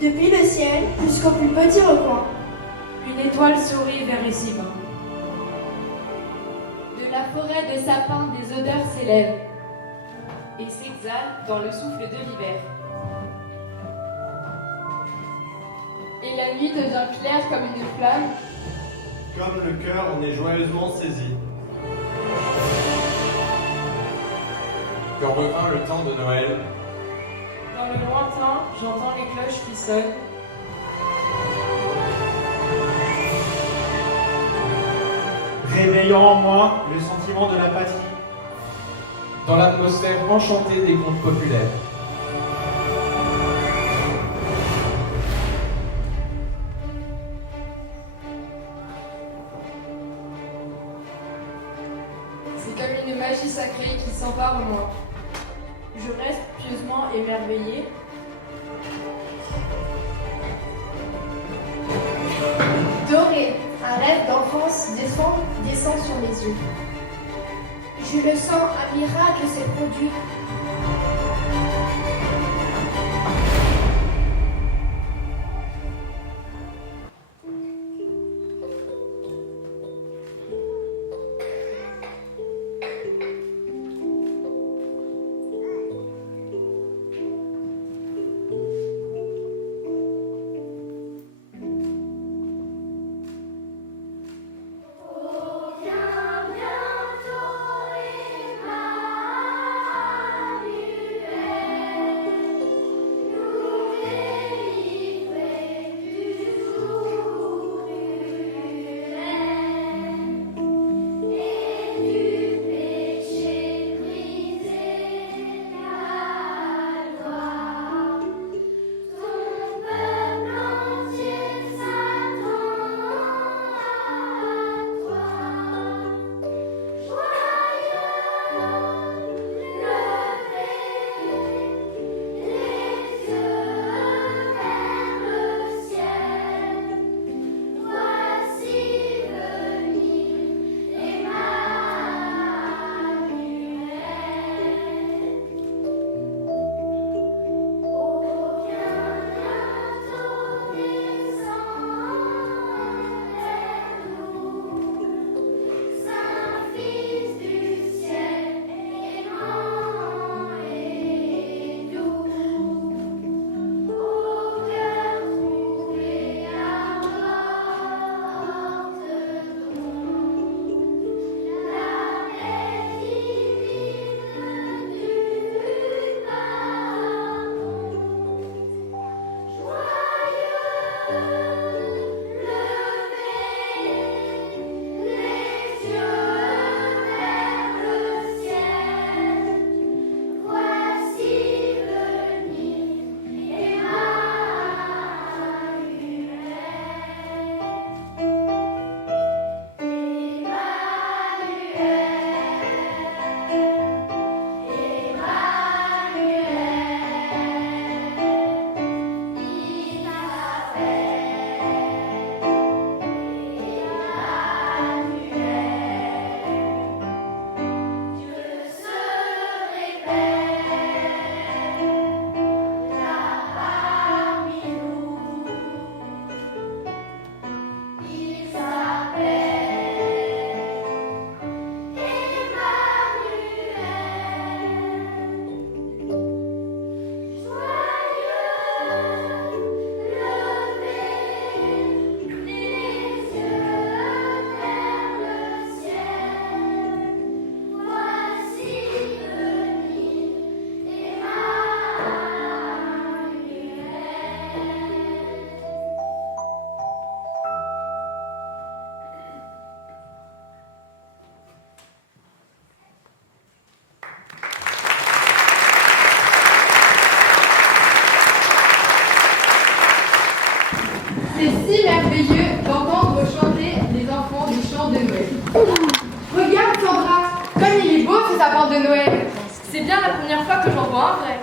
Depuis le ciel jusqu'au plus petit recoin. Une étoile sourit vers les cimes. De la forêt de sapins, des odeurs s'élèvent et s'exhale dans le souffle de l'hiver. Et la nuit devient claire comme une flamme. Comme le cœur en est joyeusement saisi. Quand revint le temps de Noël, dans le lointain, j'entends les cloches qui sonnent. Réveillant en moi le sentiment de la patrie. dans l'atmosphère enchantée des contes populaires. C'est comme une magie sacrée qui s'empare en moi. Je reste pieusement émerveillée. Doré, un rêve d'enfance descend sur mes yeux. Je le sens, un miracle s'est produit. C'est si merveilleux d'entendre chanter les enfants du chant de Noël. Regarde Sandra, comme il est beau ce sapin de Noël. C'est bien la première fois que j'en vois un vrai.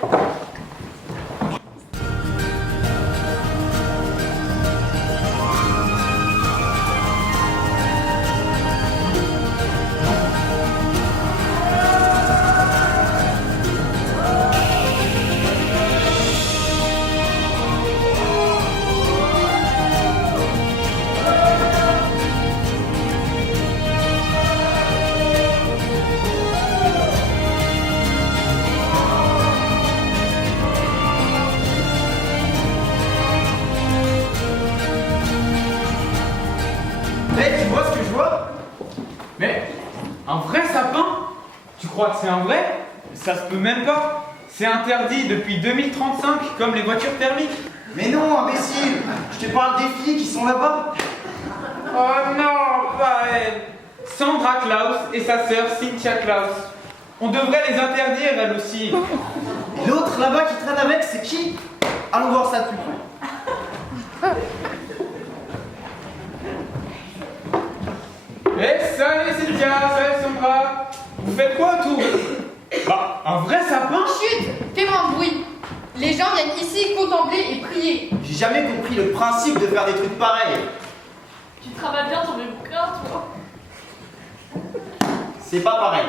tu vois ce que je vois? Mais un vrai sapin? Tu crois que c'est un vrai? Ça se peut même pas. C'est interdit depuis 2035, comme les voitures thermiques. Mais non, imbécile! Je te parle des filles qui sont là-bas. Oh non, pas elle. Sandra Klaus et sa sœur Cynthia Klaus. On devrait les interdire, elles aussi. Et l'autre là-bas qui traîne avec, c'est qui? Allons voir ça de plus près. Eh, salut Cynthia, salut Sandra. Vous faites quoi autour? Bah, un vrai sapin? Chut! Fais-moi un bruit. Les gens viennent ici contempler et prier. J'ai jamais compris le principe de faire des trucs pareils. Tu travailles bien sur mes bouquins, toi. C'est pas pareil.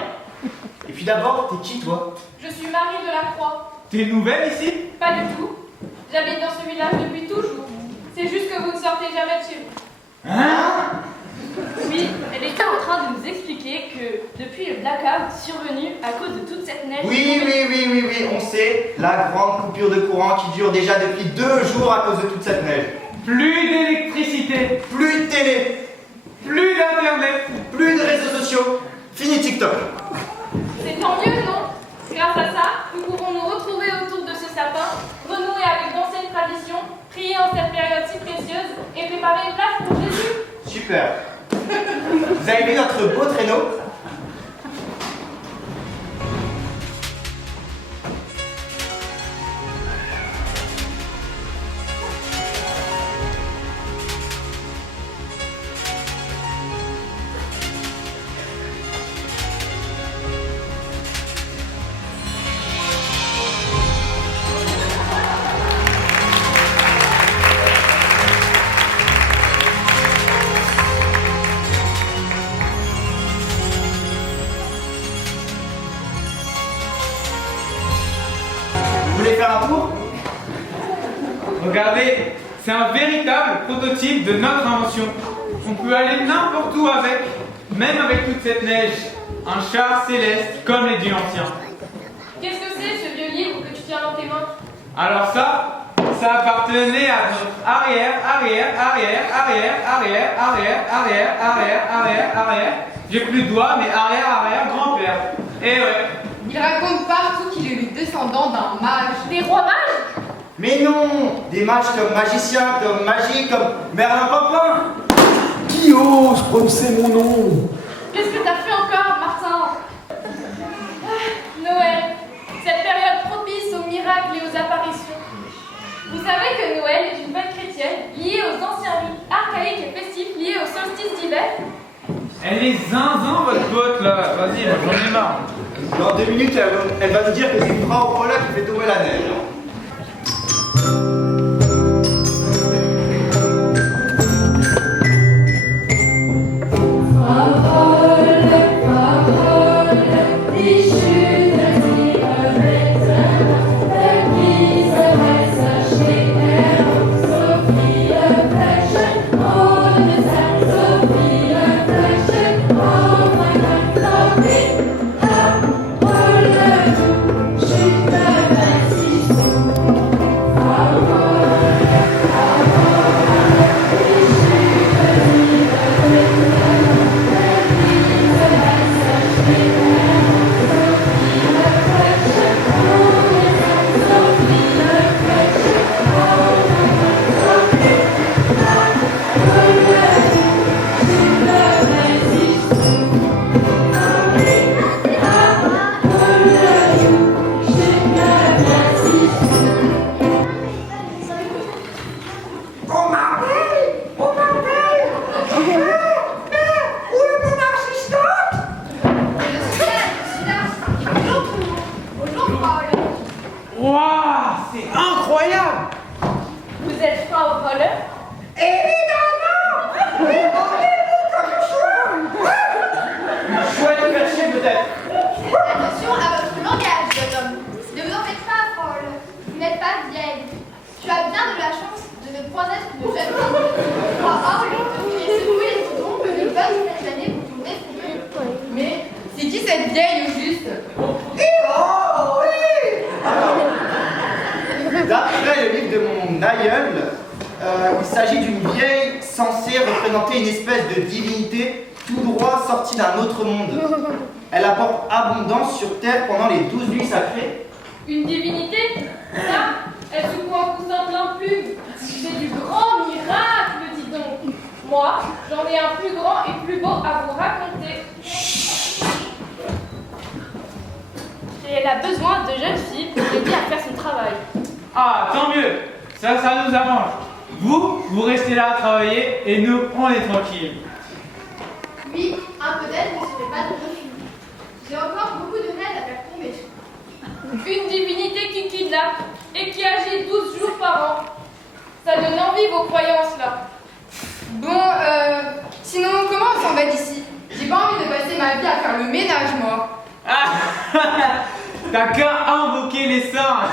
Et puis d'abord, t'es qui toi? Je suis Marie de la Croix. T'es nouvelle ici? Pas du tout. J'habite dans ce village depuis toujours. C'est juste que vous ne sortez jamais de chez vous. Hein? Oui, elle était en train de nous expliquer que depuis le blackout survenu à cause de toute cette neige... Oui, on sait. La grande coupure de courant qui dure déjà depuis 2 jours à cause de toute cette neige. Plus d'électricité, Plus de télé, plus d'internet. plus de réseaux sociaux. Fini TikTok. C'est tant mieux, non? Grâce à ça, nous pourrons nous retrouver autour de ce sapin, renouer avec d'anciennes traditions, prier en cette période si précieuse et préparer une place pour Jésus. Super. Vous avez vu notre beau traîneau? Vous voulez faire un tour? Regardez, c'est un véritable prototype de notre invention. On peut aller n'importe où avec, même avec toute cette neige. Un char céleste comme les dieux anciens. Qu'est-ce que c'est ce vieux livre que tu tiens dans tes mains? Alors ça appartenait à notre arrière. J'ai plus de doigts, mais arrière grand-père. Et ouais. Il raconte partout qu'il est le descendant d'un mage. Des rois mages? Mais non! Des mages comme magicien, comme magie, comme Merlin Papin! Qui ose prononcer mon nom? Qu'est-ce que t'as fait encore, Martin? Ah, Noël, cette période propice aux miracles et aux apparitions. Vous savez que Noël est une fête chrétienne liée aux anciens rites archaïques et festifs liés au solstice d'hiver. Elle est zinzin votre pote là. Vas-y, moi j'en ai marre. Dans 2 minutes, elle va nous dire que c'est une bras au pola qui fait tomber la neige. Waouh, c'est incroyable! Vous êtes pas au voleur? Chouette perché peut-être. Attention à votre langage, jeune homme. Ne vous en faites pas, Paul. Vous n'êtes pas vieille. Tu as bien de la chance de ne point être une jeune fille. Crois humble de crier secouer les boutons que les bonnes cette année vous tourner pour lui. Mais c'est qui cette vieille au juste? Oh oui! D'après le livre de mon aïeul, il s'agit d'une vieille censée représenter une espèce de divinité tout droit sortie d'un autre monde. Elle apporte abondance sur terre pendant les 12 nuits sacrées. Une divinité? Ça, elle secoue en poussant plein de plumes. C'est du grand miracle, dis donc. Moi, j'en ai un plus grand et plus beau à vous raconter. Et elle a besoin de jeunes filles pour l'aider à faire son travail. Ah, tant mieux. Ça nous arrange. Vous restez là à travailler et nous, on est tranquille. Oui, un peu d'aide ne serait pas de refus. J'ai encore beaucoup de neige à faire tomber. Une divinité qui kidnappe et qui agit 12 jours par an. Ça donne envie vos croyances là. Bon, sinon, comment on s'en va d'ici? J'ai pas envie de passer ma vie à faire le ménage, moi. Ah, t'as qu'à invoquer les saints.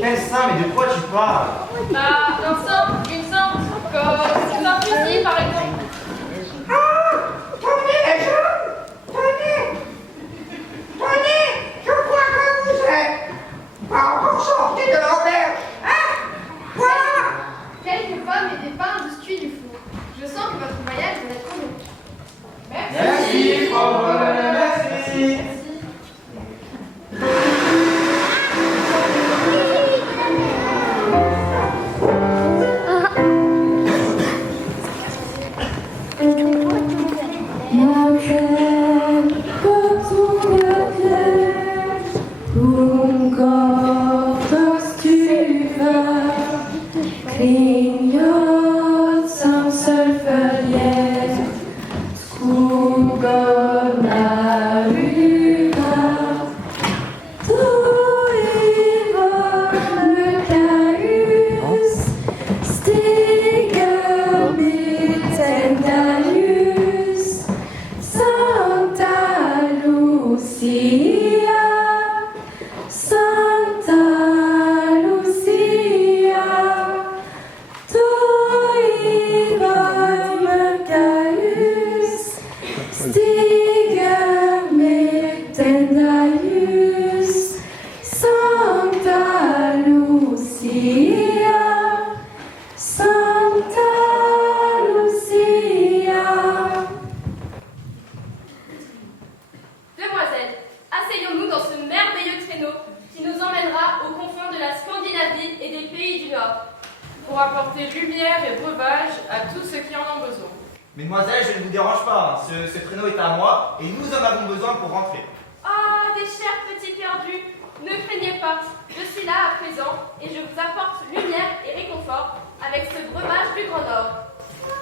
Quel saint, mais de quoi tu parles? Bah, un saint, une sainte, comme Saint Lucie par exemple. Je crois que vous êtes pas encore sortis de l'auberge. Quelques pommes et des pains biscuits du four. Je sens que votre voyage va être long. Merci, merci. Demoiselles, asseyons-nous dans ce merveilleux traîneau qui nous emmènera aux confins de la Scandinavie et des pays du Nord, pour apporter lumière et breuvage à tous ceux qui en ont besoin. Mesdemoiselles, je ne vous dérange pas, ce traîneau est à moi et nous en avons besoin pour rentrer. Ah, des chers petits perdus, ne craignez pas, je suis là à présent et je vous apporte lumière et réconfort avec ce breuvage du Grand Nord.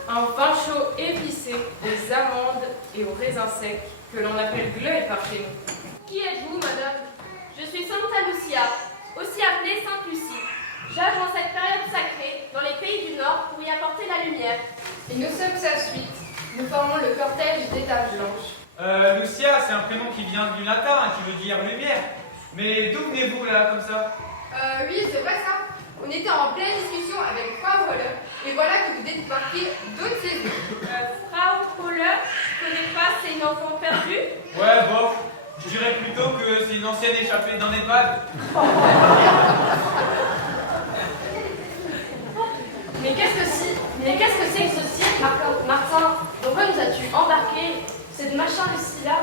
Un vin chaud épicé aux amandes et aux raisins secs que l'on appelle gleuet par chez nous. Qui êtes-vous, madame? Je suis Santa Lucia, aussi appelée Sainte Lucie. J'agis en cette période sacrée dans les pays du Nord pour y apporter la lumière. Et nous sommes sa suite. Nous formons le cortège des taches blanches. Lucia, c'est un prénom qui vient du latin, qui veut dire lumière. Mais d'où venez-vous là, comme ça? Oui, c'est vrai ça. On était en pleine discussion avec Frau Holler, et voilà que vous débarquez d'autres saisons. Frau Holler, je connais pas, c'est une enfant perdue? Ouais, bof. Je dirais plutôt que c'est une ancienne échappée d'un EHPAD. Mais qu'est-ce que c'est que ce cirque, Martin? Pourquoi nous as-tu embarqué? Cette machin Lucie-là?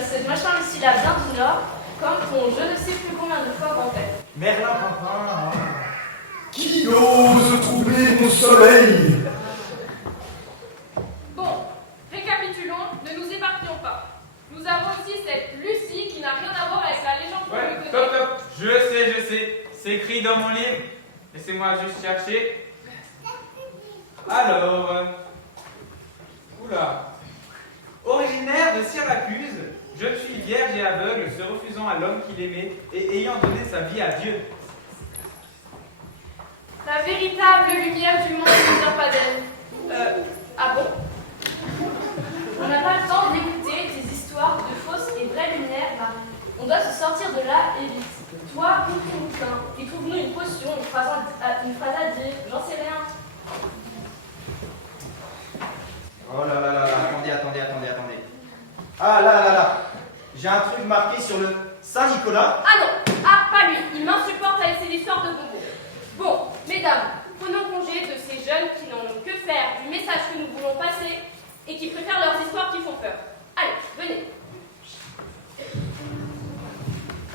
Cette machin Lucie-là vient du Nord, comme ton je ne sais plus combien de fois en tête. Merlin Papin. Qui ose trouver mon soleil? Bon, récapitulons, ne nous épargnons pas. Nous avons aussi cette Lucie qui n'a rien à voir avec la légende qu'on Ouais, lui top, connaît. top. Je sais. C'est écrit dans mon livre. Laissez-moi juste chercher. Alors. Oula. Originaire de Syracuse, jeune fille vierge et aveugle, se refusant à l'homme qu'il aimait et ayant donné sa vie à Dieu. La véritable lumière du monde ne vient pas d'elle. Ah bon? On n'a pas le temps d'écouter des histoires de fausses et vraies lumières, Marie. On doit se sortir de là et vite. Toi, ouvre ton bouquin et trouve-nous une potion, une phrase à dire, j'en sais rien. Oh là là là, attendez. Ah là. J'ai un truc marqué sur le Saint-Nicolas. Ah non, ah pas lui, il m'insupporte avec ses histoires de bonbons. Bon, mesdames, jeunes qui n'en ont que faire du message que nous voulons passer et qui préfèrent leurs histoires qui font peur. Allez, venez.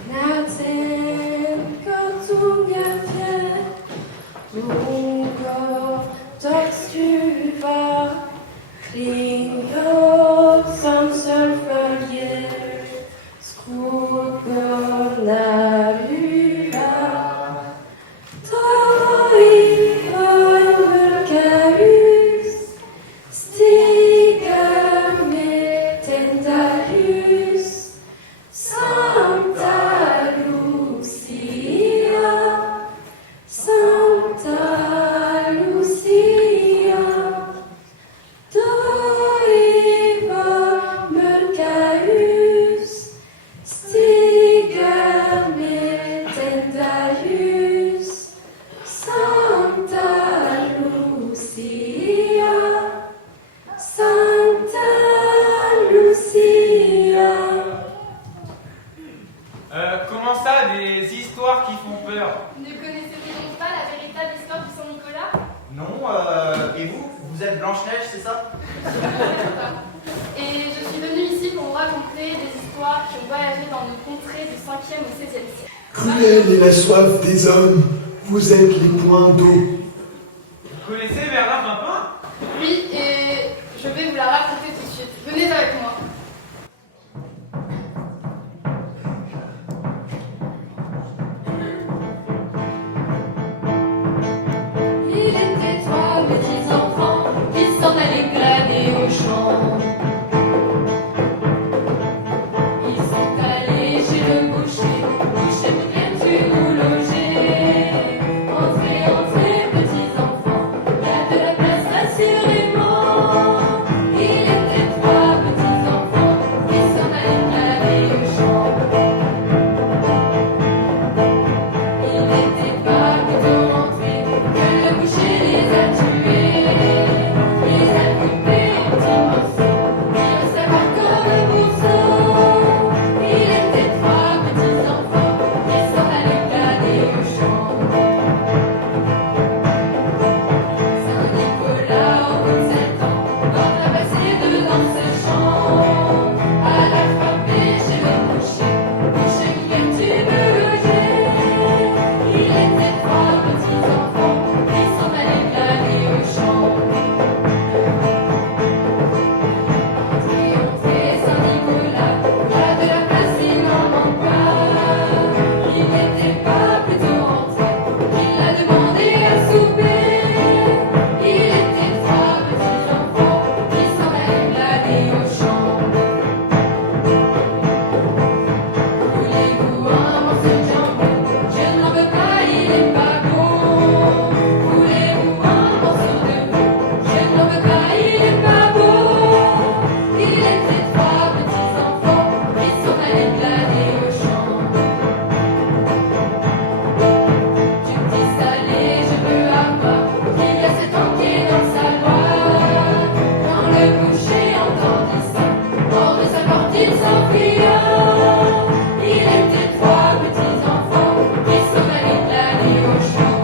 Natten kommt ungefähr, du kommst über, kling upp som sölvföljer, skuggorna lurar. Ta i mörka hus, stiga med tända ljus. Santa Lucia, Santa Lucia, då i vår mörka hus stiger med tända ljus. Santa Lucia, Santa Lucia. Comment ça, des histoires qui font peur? Ne connaissez-vous donc pas la véritable histoire du Saint-Nicolas? Non, et vous? Vous êtes Blanche-Neige, c'est ça? Et je suis venue ici pour vous raconter des histoires qui ont voyagé dans nos contrées du 5e au 16e siècle. Cruelle est la soif des hommes, vous êtes les points d'eau. Vous connaissez Bernard Pimpin? Oui, et je vais vous la raconter tout de suite. Venez avec moi. Il était trois petits enfants qui s'en allaient glaner au champ. Ils sont allés chez le boucher, boucher, viens-tu nous loger? Entrez, entrez, petits enfants, il y a de la place assurément. Il était trois petits enfants qui s'en allaient glaner au champ. Il n'était pas plutôt rentré que le boucher les a tués, les a coupés en petits morceaux, ils le savent comme un morceau. Il était trois petits enfants qui s'en allaient glaner au champ. Saint-Nicolas, au bout de 7 ans, quand a passé dedans ce champ, alla frapper chez le boucher, boucher, viens-tu me loger? Il était trois petits enfants qui s'en allaient glaner au champ. Entrez, entrez, Saint-Nicolas, il y a de la place, il n'en manque pas. Il n'était pas plutôt rentré qu'il a demandé à souper. Il était trois petits enfants qui s'en allaient glaner au champ. Voulez-vous un morceau de jambon? Je n'en veux pas, il est pas bon. Voulez-vous un morceau de veau? Je n'en veux pas, il est pas beau. Il était trois petits enfants qui s'en allaient glaner au champ. Du petit salé, je veux avoir qu'il y a 7 ans qui est dans sa loi. Quand le boucher entendit ça, hors de sa porte il s'enfuya. Il était trois petits enfants qui s'en allaient glaner au champ.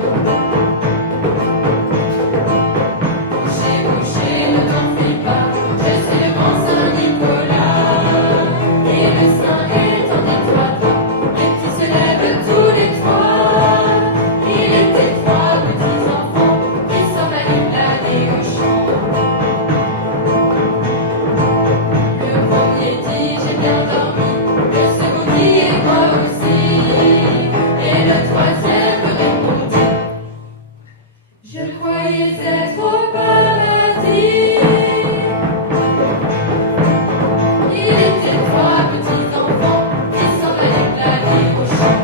Boucher, boucher, ne t'en fie pas, je suis le grand Saint-Nicolas. Et le sein est en étroitement, et qui se lève tous les trois. Il était trois petits enfants qui s'en allaient glaner au champ. Le premier dit j'ai bien dormi, le second dit et moi aussi, et le troisième répondit je croyais être au paradis. Il était trois petits enfants qui s'en allaient glaner au champ.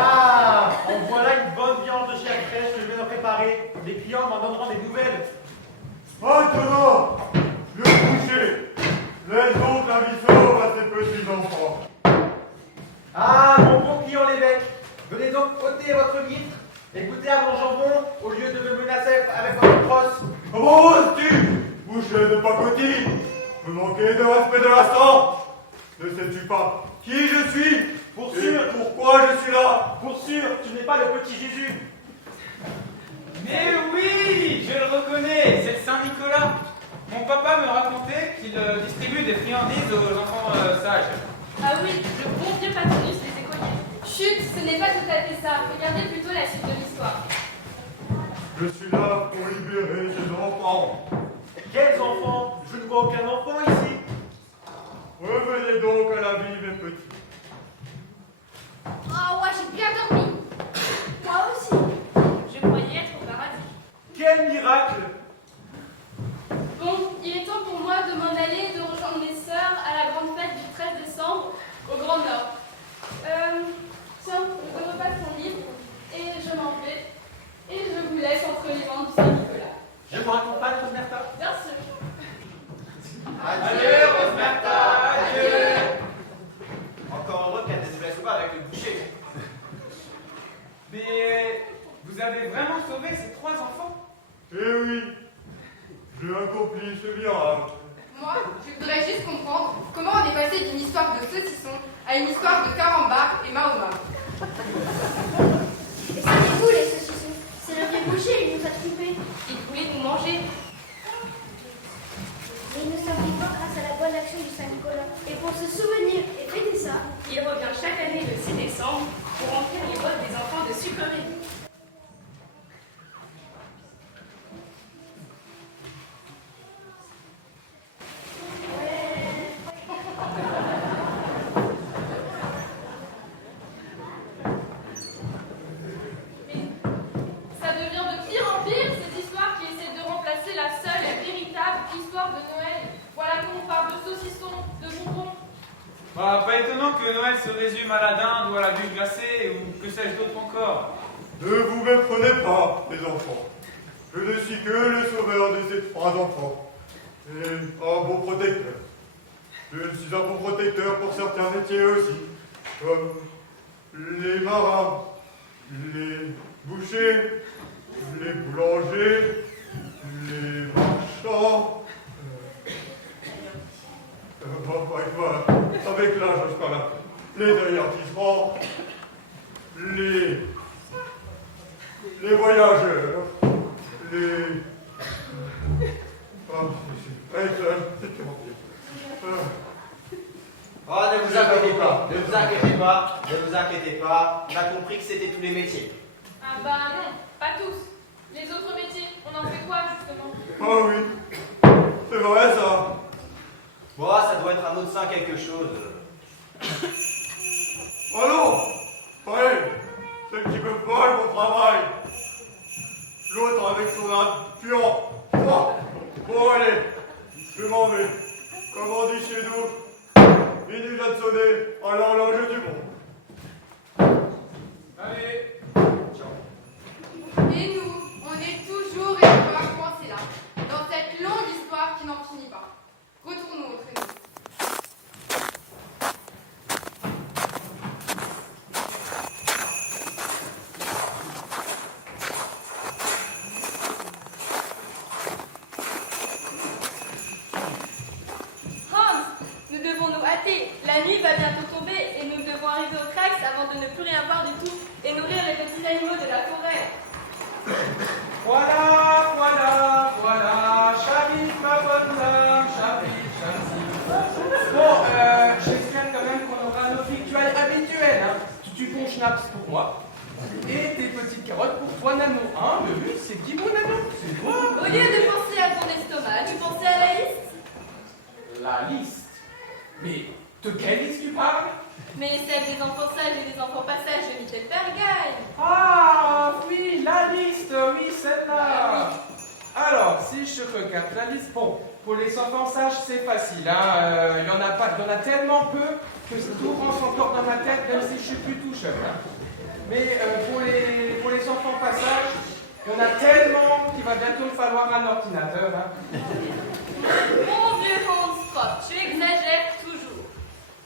Ah, en voilà une bonne viande de chair fraîche que je viens de préparer. Les clients m'en donneront des nouvelles. Maintenant, le boucher, laisse donc la vie sauve à ces petits enfants. Ah, mon bon client l'évêque, venez donc ôter votre litre et goûter à mon jambon au lieu de me menacer avec votre petit, vous manquez de respect de l'instant. Ne sais-tu pas qui je suis? Pour Et sûr, pourquoi je suis là? pour sûr, tu n'es pas le petit Jésus. Mais oui, je le reconnais, c'est le Saint-Nicolas. Mon papa me racontait qu'il distribue des friandises aux enfants sages. Ah oui, le bon vieux Patronus des écoliers. Chut, ce n'est pas tout à fait ça. Regardez plutôt la suite de l'histoire. Je suis là pour libérer ces enfants. Quels enfants? Je ne vois aucun enfant ici. Revenez donc à la vie, mes petits. Oh ouais, j'ai bien dormi. Moi aussi. Je croyais être au paradis. Quel miracle! Bon, il est temps pour moi de m'en aller et de rejoindre mes sœurs à la grande fête du 13 décembre au Grand Nord. Tiens, je repasse ton livre et je m'en vais. Et je vous laisse entre les mains du Saint-Nicolas. Je vous raccompagne, Rosmerta. Bien sûr. Adieu, Rosmerta, adieu. Encore heureux qu'elle ne se laisse pas avec le boucher. Mais vous avez vraiment sauvé ces 3 enfants? Eh oui, j'ai accompli ce miracle. Moi, je voudrais juste comprendre comment on est passé d'une histoire de saucisson à une histoire de carambar et Mahoma. Et c'était vous les saucissons. C'est le vieux boucher, il nous a trompés. Il voulait nous manger. Mais il nous sommes vivants grâce à la bonne action du Saint-Nicolas. Et pour se souvenir et fêter ça, Il revient chaque année le 6 décembre pour remplir les bottes des enfants de sucreries. Mais ça devient de pire en pire, cette histoire qui essaie de remplacer la seule et véritable histoire de Noël. Voilà qu'on parle de saucissons, de bonbons. Bah, pas étonnant que Noël se résume à la dinde ou à la bûche glacée ou que sais-je d'autre encore. Ne vous méprenez pas, les enfants. Je ne suis que le sauveur de ces 3 enfants. Et un bon protecteur. Je suis un bon protecteur pour certains métiers aussi. Comme les marins, les bouchers, les boulangers, les marchands. Voilà. Avec l'âge, je parle là. Les avertissements, les voyageurs, les... Oh, ne vous inquiétez pas, ne vous inquiétez pas, ne vous inquiétez pas. On a compris que c'était tous les métiers. Ah bah non, pas tous. Les autres métiers, on en fait quoi justement? Ah oui, c'est vrai ça. Bon, ça doit être un autre saint quelque chose. Allô, ouais, celle qui me vole mon travail. L'autre avec son impudent. Bon, allez, je m'en vais. Comme on dit chez nous, minuit vient de sonner, alors l'enjeu du monde. Allez. Et nous, on est toujours et encore coincés là, dans cette longue histoire qui n'en finit pas. Retournons au traîneau. Hans, nous devons nous hâter. La nuit va bientôt tomber et nous devons arriver au Crax avant de ne plus rien voir du tout et nourrir les petits animaux de la forêt. Voilà, voilà, voilà. Chaville, ma bonne dame, chaville, chaville. Bon, j'espère quand même qu'on aura nos victuailles habituelles. Hein. Du bon schnaps pour moi. Et des petites carottes pour toi, Nano. Hein, mais oui, c'est qui mon Nano? C'est toi. Au lieu de penser à ton estomac, tu pensais à la liste? La liste. Mais de quelle liste tu parles? Mais celle des enfants sages et des enfants pas sages de Mittelbergheim. Ah oui, la liste, oui, celle-là. Alors, si je regarde la liste, bon, pour les enfants sages, c'est facile. Hein. Il y en a pas, il y en a tellement peu que tout rentre encore dans ma tête, même si je suis plus tout jeune. Hein. Mais pour les enfants pas sages, il y en a tellement qu'il va bientôt me falloir un ordinateur. Hein. Mon vieux Hans Kropp, tu exagères toujours.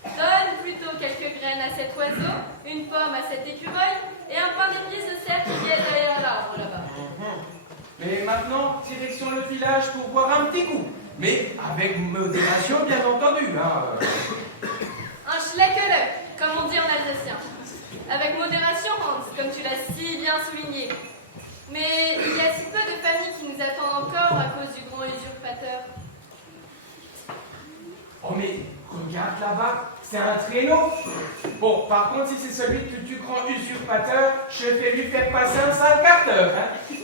Donne plutôt quelques graines à cet oiseau, une pomme à cet écureuil et un pain d'épices de celle qui est derrière l'arbre là-bas. Mais maintenant, direction le village pour boire un petit coup. Mais avec modération, bien entendu. Hein. Un schleckele, comme on dit en alsacien. Avec modération, Hans, comme tu l'as si bien souligné. Mais il y a si peu de familles qui nous attendent encore à cause du grand usurpateur. Oh mais regarde là-bas, c'est un traîneau. Bon, par contre, si c'est celui du grand usurpateur, je vais lui faire passer un sale quart d'heure. Hein.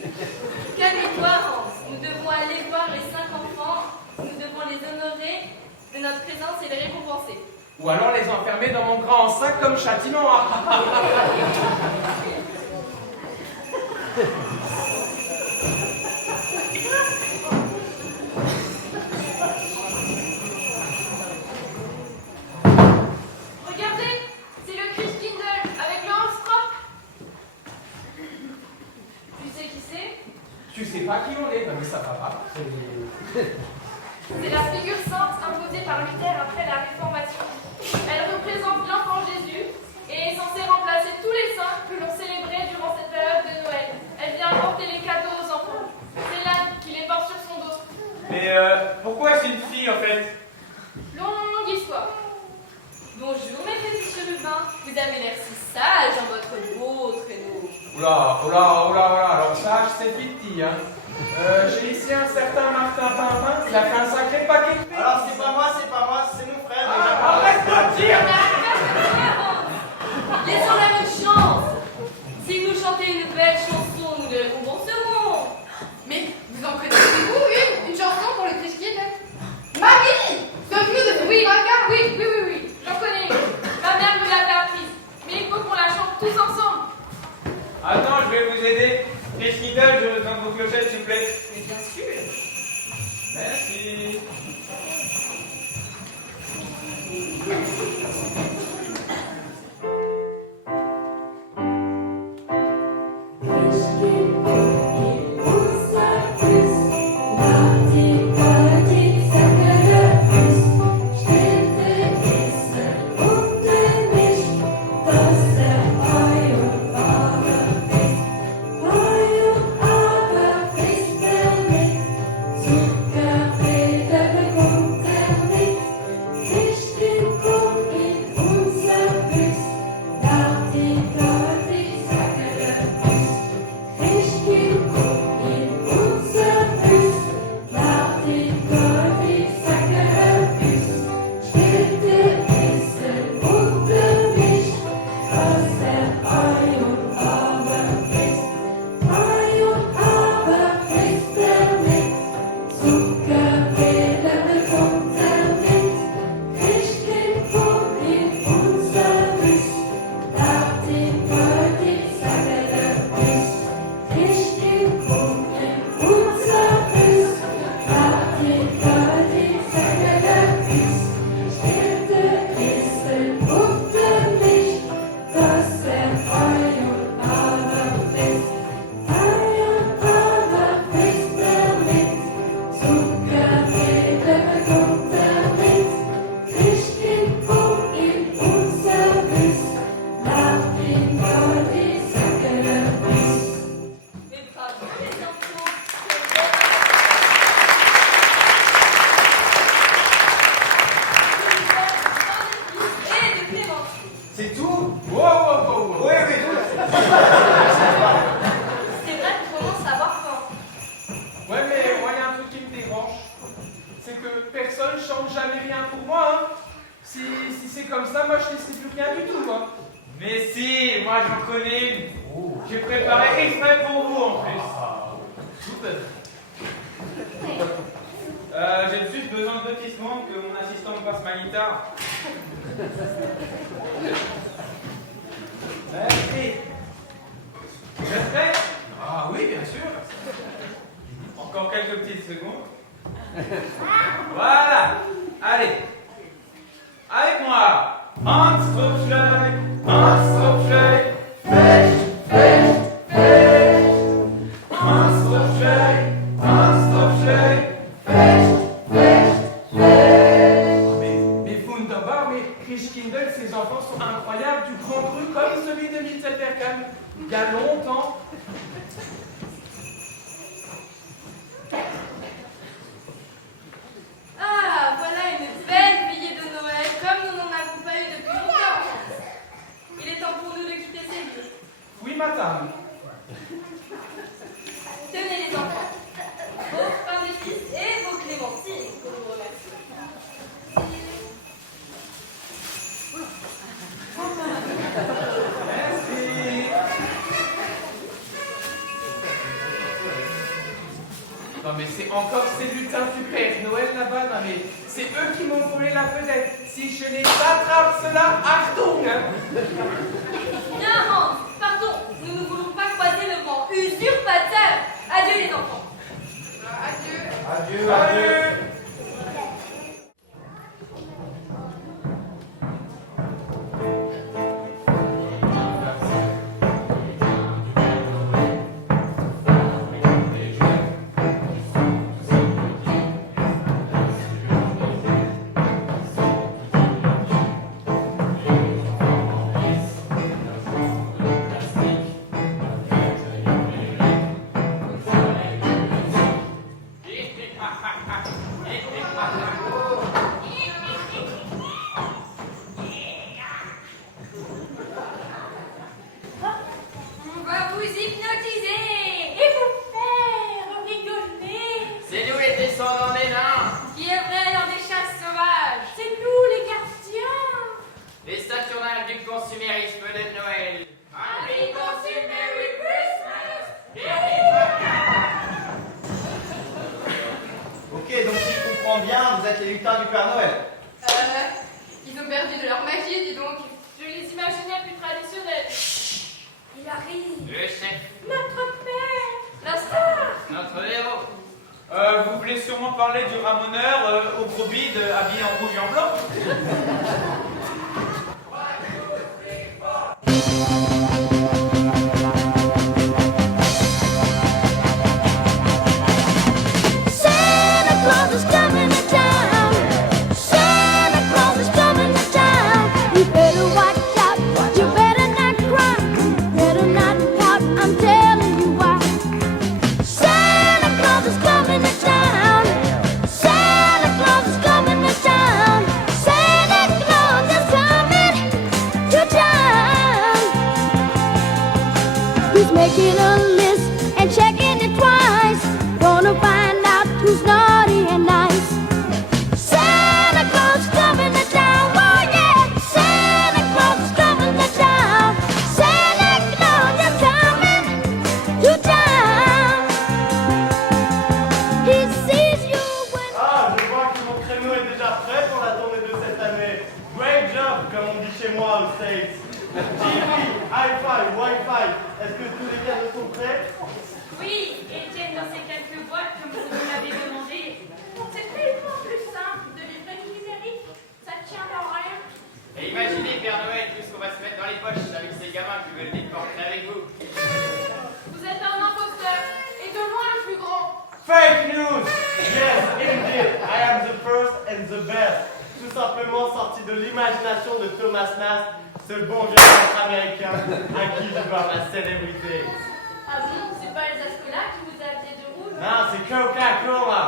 Calme-toi, Hans. Nous devons aller voir les 5 enfants. Nous devons les honorer de notre présence et les récompenser. Ou alors les enfermer dans mon grand sac comme châtiment. Regardez, c'est le Christkindl avec le Hans-Prop. Tu sais qui c'est? Tu sais pas qui on est, non mais ça va pas. C'est la figure sainte imposée par Luther après la Réformation. Elle représente l'enfant Jésus et est censée remplacer tous les saints que l'on célébrait durant cette période de Noël. Elle vient apporter les cadeaux aux enfants. C'est l'âne qui les porte sur son dos. Mais pourquoi c'est une fille en fait? Longue histoire. Bonjour mes petits chérubins. Vous avez l'air si sage dans votre beau traîneau. Oula, alors sage, c'est petit, hein. J'ai ici un certain Martin Pimpin, il a fait un sacré paquet de... Alors c'est pas moi, c'est mon frère. Arrête de dire! Laissons la même chance. S'il nous chantait une belle chanson, nous le récompenserons. Mais vous en connaissez-vous une chanson pour le Christkindl? Mamie! Donne-nous de Oui, fracas! oui, j'en connais une. Ma mère me l'avait apprise. Mais il faut qu'on la chante tous ensemble. Attends, je vais vous aider. Christkindl, je donne vos clochettes s'il vous plaît. Mais bien sûr. Merci. C'est tout? Wow. Oui. C'est vrai qu'on commence à avoir faim. Ouais, mais moi, il y a un truc qui me dérange. C'est que personne chante jamais rien pour moi, hein. Si c'est comme ça, moi, je ne sais plus rien du tout, moi. Mais si, moi j'en connais une. J'ai préparé exprès pour vous en plus. Tout à fait. J'ai juste besoin de lotissement que mon assistant me passe ma guitare. Merci. Vous êtes prêts? Ah oui, bien sûr. Encore quelques petites secondes. Voilà. Allez. Avec moi. Hans Tropfschlag, Hans Tropfschlag, Fecht, Fecht, Fecht. Hans Tropfschlag, Hans Tropfschlag, Fecht, Fecht, Fecht. Mais wunderbar, mais Christkindl, ses enfants sont incroyables, du grand cru comme celui de Mitzelperkan, il y a longtemps. madame. Tenez les enfants, vos pains d'épices et vos clémentines pour vous remercier. Merci. Non mais c'est encore ces lutins du Père Noël là-bas, non mais c'est eux qui m'ont volé la vedette. Si je les attrape cela, Achtung! Bien, Hans, pardon, nous ne voulons pas croiser le grand usurpateur. Adieu les enfants. Adieu. Adieu, adieu. Salut. On va vous hypnotiser et vous faire rigoler. C'est nous les descendants des nains, Qui est vrai dans des chasses sauvages. C'est nous les gardiens. les Saturnales du consumérisme de Noël. Happy Consumer Christmas. Ok, donc si je comprends bien, vous êtes les lutins du Père Noël. Ils ont perdu de leur magie, dis donc. Je les imaginais plus traditionnels. Il arrive. Le chef, Notre père. La star. notre héros. Vous voulez sûrement parler du ramoneur au gros bide habillé en rouge et en blanc? Santa Claus is coming to town. Santa Claus is coming to town. You better watch out. You better not cry. Better not pout. I'm telling you why. Santa Claus is coming to town. Santa Claus is coming to town. Santa Claus is coming to town. He's making a list and checking it twice. Gonna find out who's naughty and nice. Santa Claus is coming to town. Oh yeah, Santa Claus is coming to town. Santa Claus is coming to town. He sees you when. Ah, je vois que mon créneau est déjà prêt pour la tournée de cette année. Great job, comme on dit chez moi aux States. TV, hi-fi, Wi-Fi, est-ce que tous les cadeaux sont prêts? Oui, et tiennent dans ces quelques boîtes comme vous nous l'avez demandé. C'est tellement plus simple de livrer du numérique. Ça tient dans rien. Et imaginez, Père Noël, tout ce qu'on va se mettre dans les poches avec ces gamins qui veulent des portraits avec vous. Vous êtes un imposteur, et de loin le plus grand. Fake news! Yes, indeed, I am the first and the best. Tout simplement sorti de l'imagination de Thomas Nast, ce bon vieux maître américain à qui je dois ma célébrité. Ah bon, c'est pas les Ascolas qui vous a habillé de rouge? Non, c'est Coca-Cola!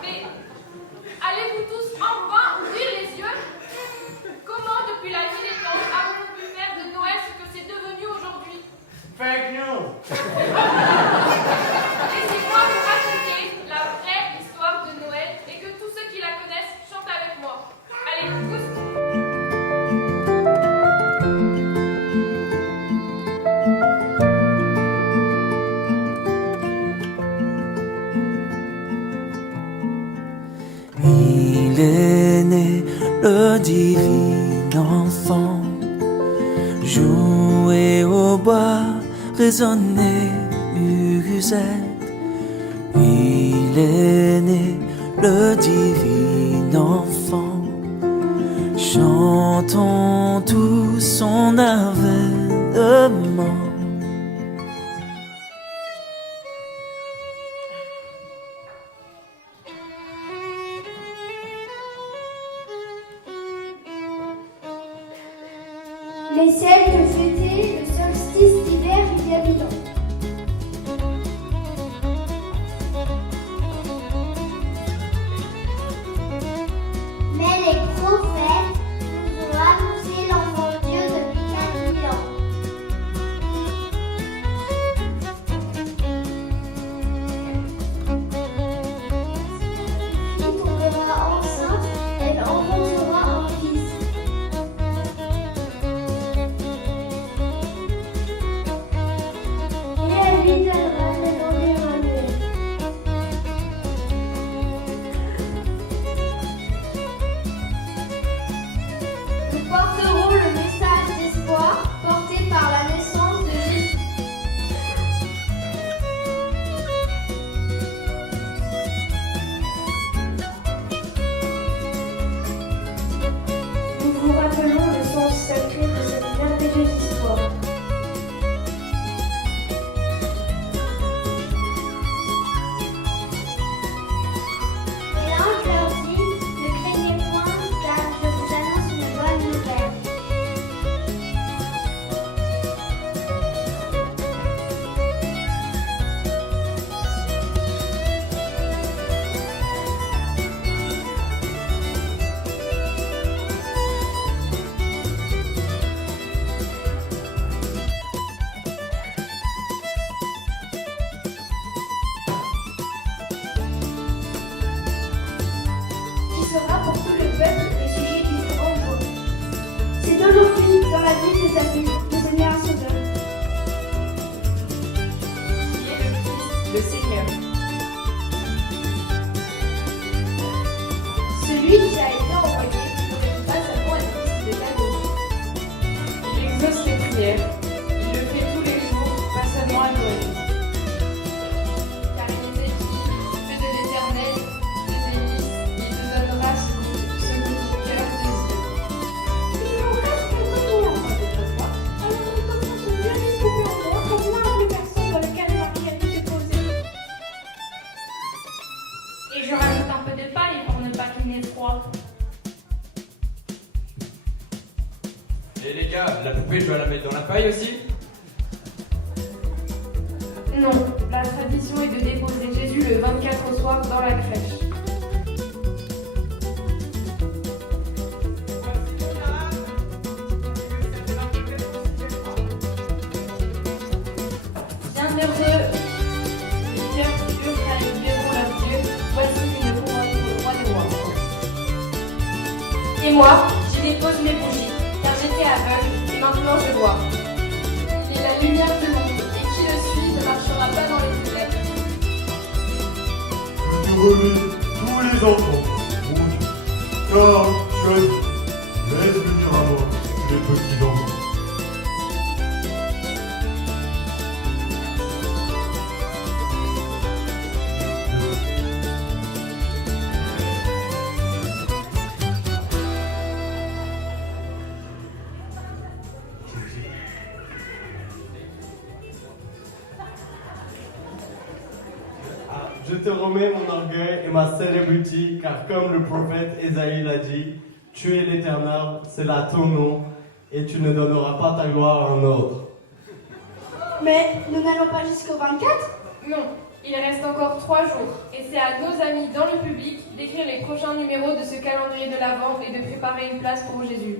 Mais allez-vous tous enfin ouvrir les yeux? Comment, depuis la nuit des temps, avons-nous pu faire de Noël ce que c'est devenu aujourd'hui? Fake news! Laissez-moi vous raconter la vraie histoire de Noël et que tous ceux qui la connaissent chantent avec moi. Allez, tous! Il est né le divin enfant, jouer au bois, résonner musette. Il est né le divin enfant, chantons tous son avènement. Les Celtes fêtaient le solstice d'hiver il y a 1000 ans. Mais les prophètes nous ont annoncé l'enfant Dieu depuis 4000 ans. Aujourd'hui, dans la vie des amis, nous venir un sauveur. Qui est le Fils, le Seigneur. Celui qui a été envoyé ne répond pas seulement à des de cadeaux. Il exauce les prières. Il le fait tous les jours, pas seulement à Noël. Car il est écrit, feu de l'Éternel, des délices, il te donnera ce que ton cœur désire. Il nous reste quelques jours avant cette fois. Alors nous commençons ce vieux discours en l'air pour voir les personnes dans lesquelles Marie a été posée. Et je rajoute un peu de paille pour ne pas qu'il n'ait froid. Et les gars, la poupée, je dois la mettre dans la paille aussi? Non, la tradition est de déposer Jésus le 24 au soir dans la crèche. Bienheureux, les cœurs purs, car ils verront leur Dieu. Voici une couronne au roi des rois. Et moi, j'y dépose mes bougies, car j'étais aveugle et maintenant je vois. Il est la lumière du monde, et qui le suit ne marchera pas dans les ténèbres. Je te remets tous les enfants, mon Dieu, car tu as dit, laisse venir à moi les petits enfants. Je te remets mon orgueil et ma célébrité, car comme le prophète Ésaïe l'a dit, tu es l'Éternel, c'est là ton nom, et tu ne donneras pas ta gloire à un autre. Mais nous n'allons pas jusqu'au 24? Non, il reste encore 3 jours, et c'est à nos amis dans le public d'écrire les prochains numéros de ce calendrier de l'Avent et de préparer une place pour Jésus.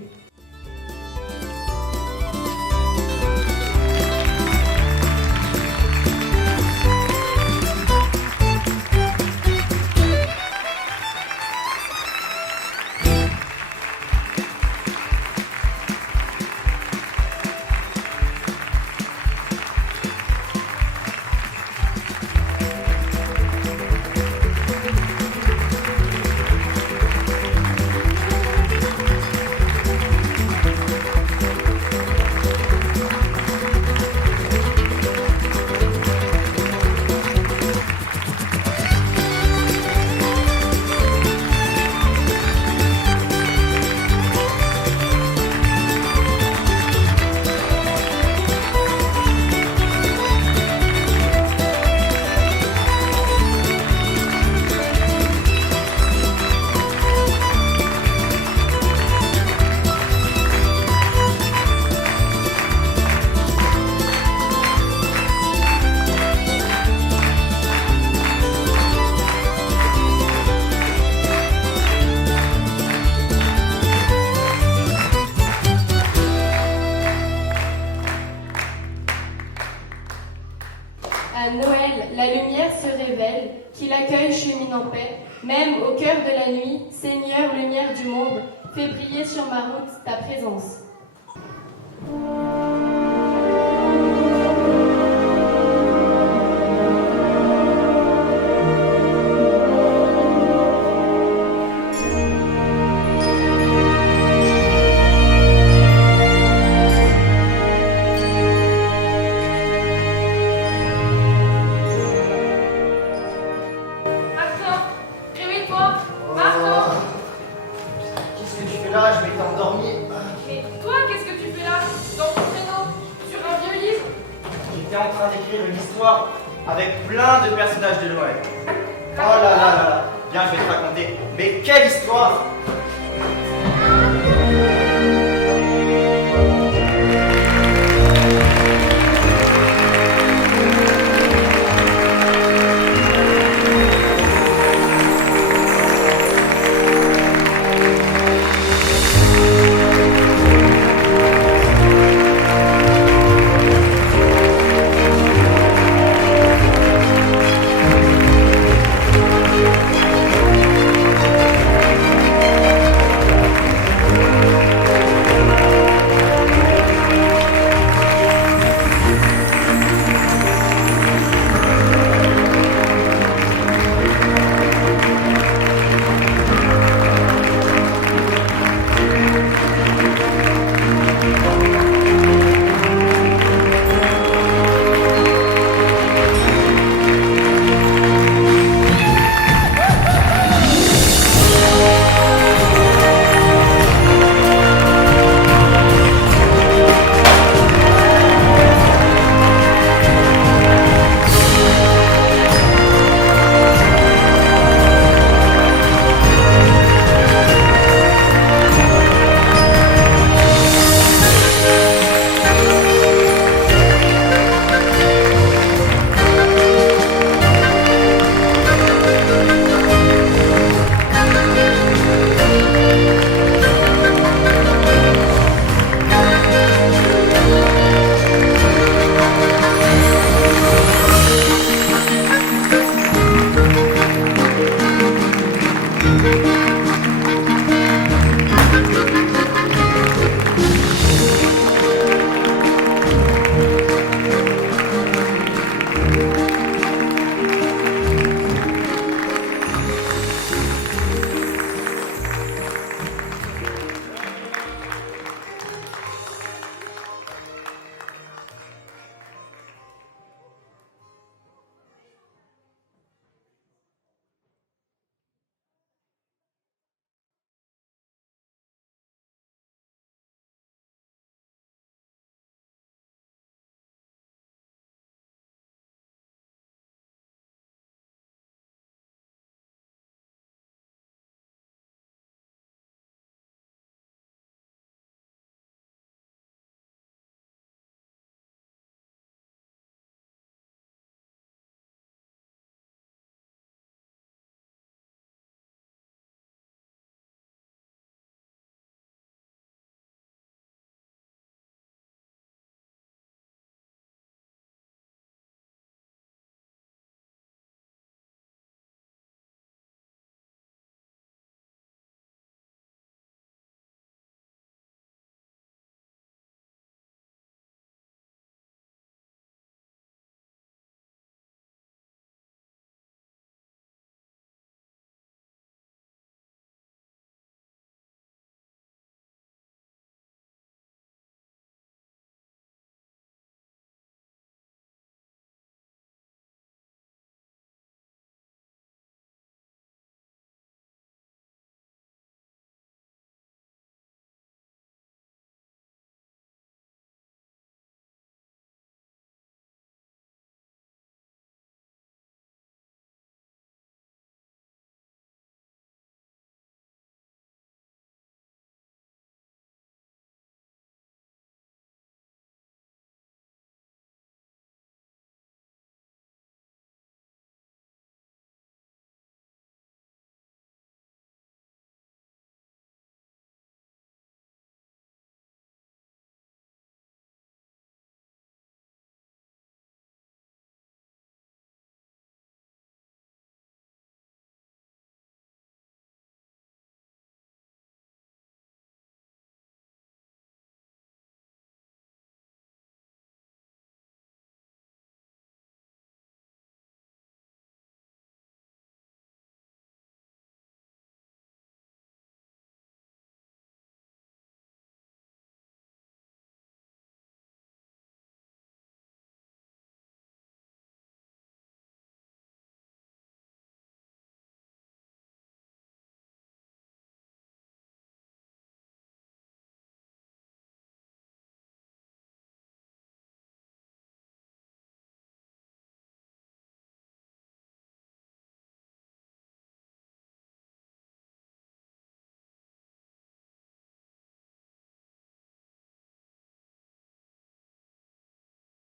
À Noël, la lumière se révèle, qu'il accueille chemine en paix, même au cœur de la nuit, Seigneur, lumière du monde, fais briller sur ma route ta présence. Martin, réveille-toi! Martin! Qu'est-ce que tu fais là? Je m'étais endormi. Mais toi, qu'est-ce que tu fais là? Dans ton traîneau? Sur un vieux livre? J'étais en train d'écrire une histoire avec plein de personnages de Noël. Oh là là là là. Viens, je vais te raconter. Mais quelle histoire!